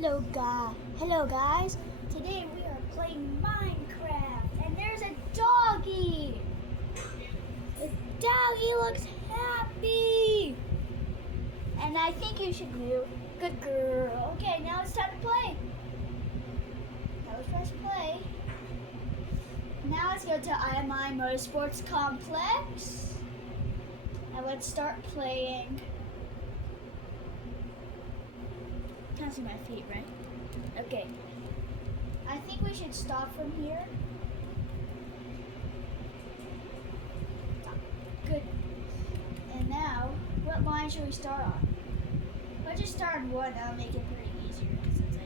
Hello guys. Today we are playing Minecraft and there's a doggy. The doggy looks happy. And I think you should move. Good girl. Okay, now it's time to play. Now let's press play. Now let's go to IMI Motorsports Complex. Now let's start playing. Can't see my feet, right? Okay. I think we should stop from here. Good. And now, what line should we start on? Let's just start on one. That'll make it pretty easier. Since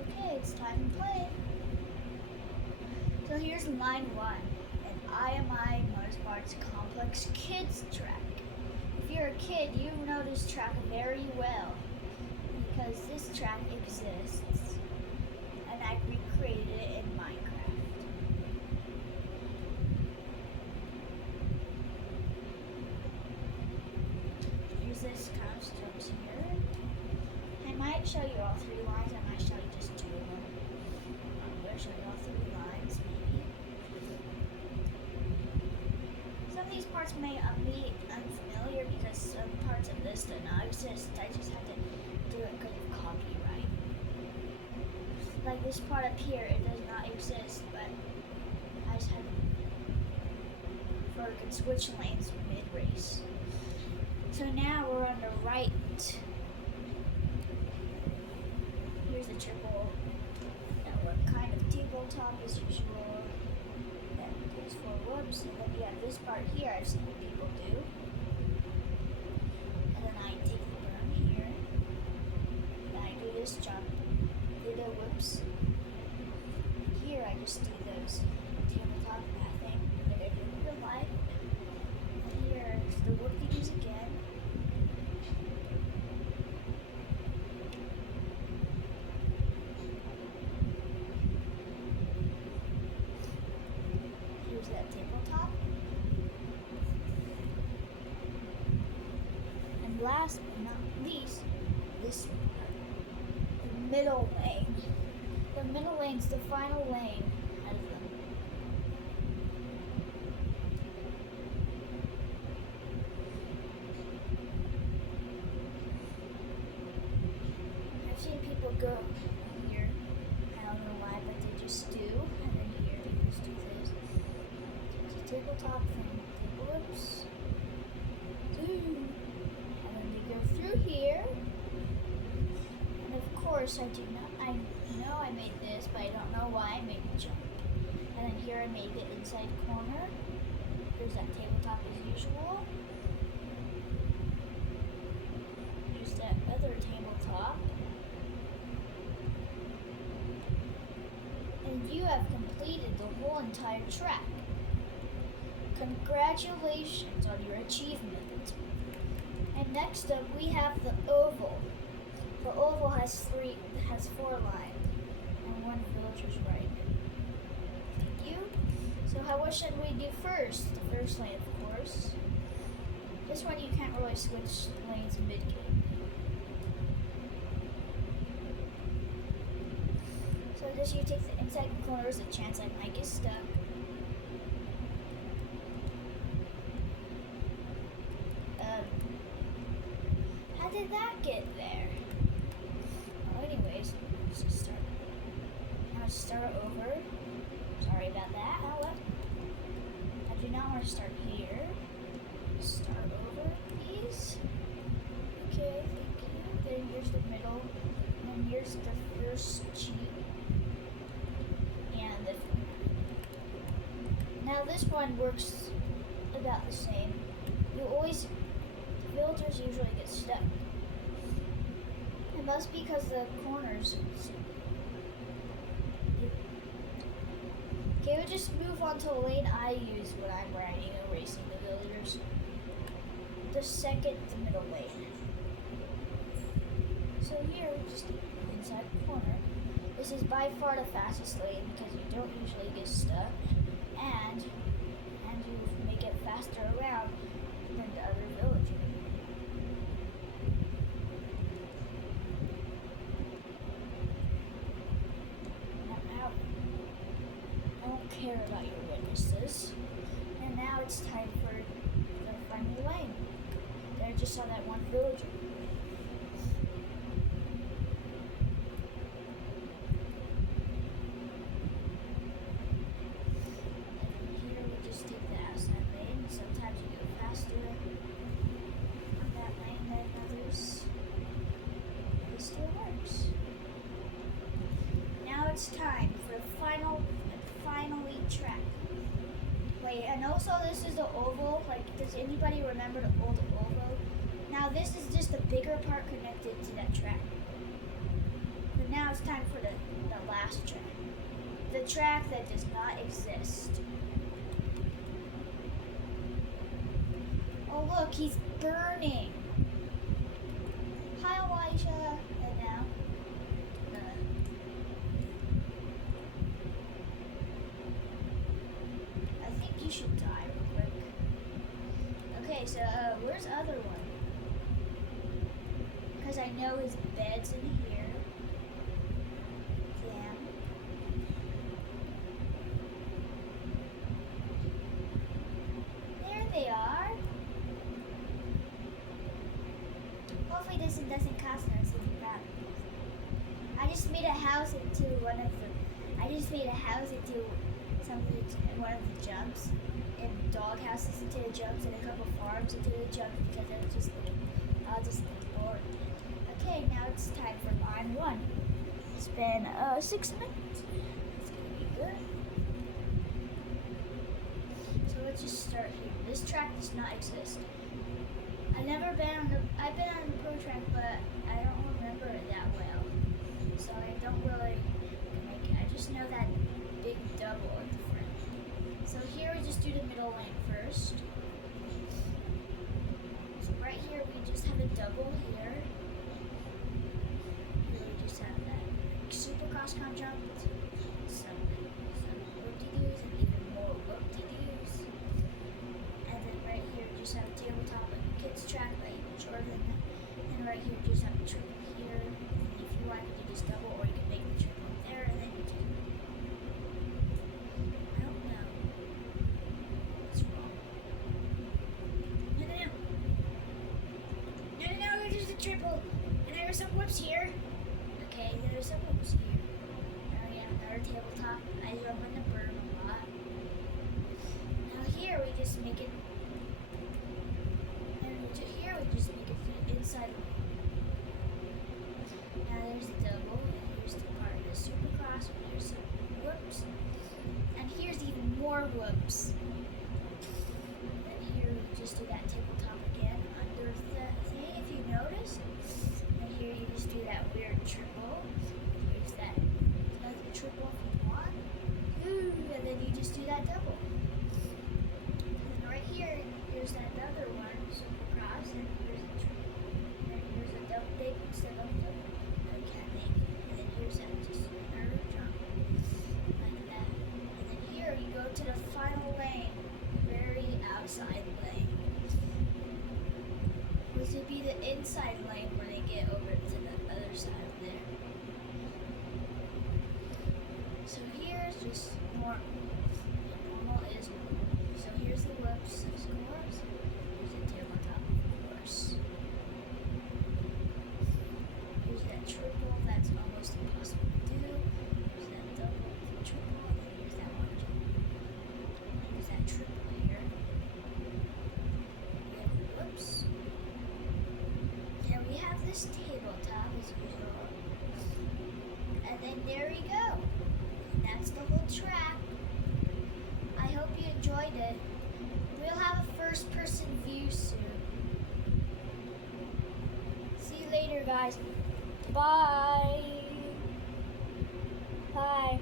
Okay, it's time to play. So here's line one. IMI Motorsports Complex Kids Track. If you're a kid, you know this track very well because this track exists and I recreated it in Minecraft. Use this kind of strips here. I might show you all three lines, I might show you just two of them. I'm going to show you all three lines, maybe. Some of these parts may be unfamiliar because some parts of this do not exist. I just had to do it because of copyright. Like this part up here, it does not exist, but I just had to, for it could switch lanes mid-race. So now we're on the right. Here's the triple network kind of tabletop as usual. Goes for whoops, and then you have this part here I've seen people do. And then I take the berm here. And I do this jump. Do the whoops. Here I just do those tabletop thing that I do in real life. And here's the whoop-de-doos again. That tabletop. And last but not least, this part. The middle lane. The middle lane's the final lane out of them. I've seen people go here. I don't know why, but they just do. And then here they just do this. Tabletop thing, whoops, and then they go through here, and of course I know I made this, but I don't know why I made the jump, and then here I made the inside corner. There's that tabletop as usual. There's that other tabletop, and you have completed the whole entire track. Congratulations on your achievement. And next up we have the oval. The oval has four lines and one villager's right. Thank you. So what should we do first? The first lane, of course. This one you can't really switch lanes mid-game. So just you take the inside corner, there's a chance I might get stuck. How did that get there? Well, anyways, let's just start. Now start over. Sorry about that. Oh, what? I do not want to start here. Start over, please. Okay, thank you. Then here's the middle. And then here's the first cheat. And now this one works about the same. You always villagers usually get stuck. It must be because the corners. Okay, we'll just move on to the lane I use when I'm riding and racing the villagers. The second, the middle lane. So here, just inside the corner. This is by far the fastest lane because you don't usually get stuck, and you just saw that one villager. Here we just take the outside lane. Sometimes you go faster on that lane than others. It still works. Now it's time for finally track. Wait, and also this is the oval. Like, does anybody remember the old oval? Now this is just the bigger part connected to that track. But now it's time for the last track. The track that does not exist. Oh look, he's burning. Hi Elijah. And now, I think you should die real quick. Okay, so where's the other one? Because I know his bed's in here. Damn. There they are. Hopefully this doesn't cost us any bad. I just made a house into one of the. I just made a house into something in one of the jumps, and dog houses into the jumps, and a couple farms into the jumps because I was just bored. Okay, now it's time for line 1. It's been 6 minutes. It's gonna be good. So let's just start here. This track does not exist. I've been on the pro track, but I don't remember it that well. So I don't really make it. I just know that big double at the front. So here we just do the middle lane first. So right here we just have a double here. Here we just have that super cross-con jump. Some whoop-de-doos and even more whoop-de-doos. And then right here we just have a tabletop like a kid's track like Jordan. And right here we just have a triple here. And if you want you can just double, or you can make the triple there and then you do. I don't know. What's wrong? No, there's a triple. And there are some whoops here. Okay, there's some whoops here. Now we have another tabletop. I jump in the berm a lot. Now here we just make it. And here we just make it inside. Now there's the double, and here's the part of the supercross, and there's some whoops. And here's even more whoops. And here we just do that tabletop again under the thing, if you notice. And here you just do that weird triple. Here's that another triple if you want. Ooh, and then you just do that double. And right here, here's that other one, supercross, and here's the triple. And here's a double big step up double. Okay, and then here's that just another jump. Like that. And then here you go to the final lane. Very outside lane. Which would be the inside lane when they get over to the other side there. So here's just normal. Normal is normal. So here's the whoops, of course. Here's the tabletop, of course. Here's that triple, that's almost impossible to do. Here's that double, triple, and then here's that one jump. Here's that triple here. We have the whoops. And we have this tabletop as usual. And then there we go. And that's the whole track. I hope you enjoyed it. We'll have a first-person view soon. See you later, guys. Bye. Bye.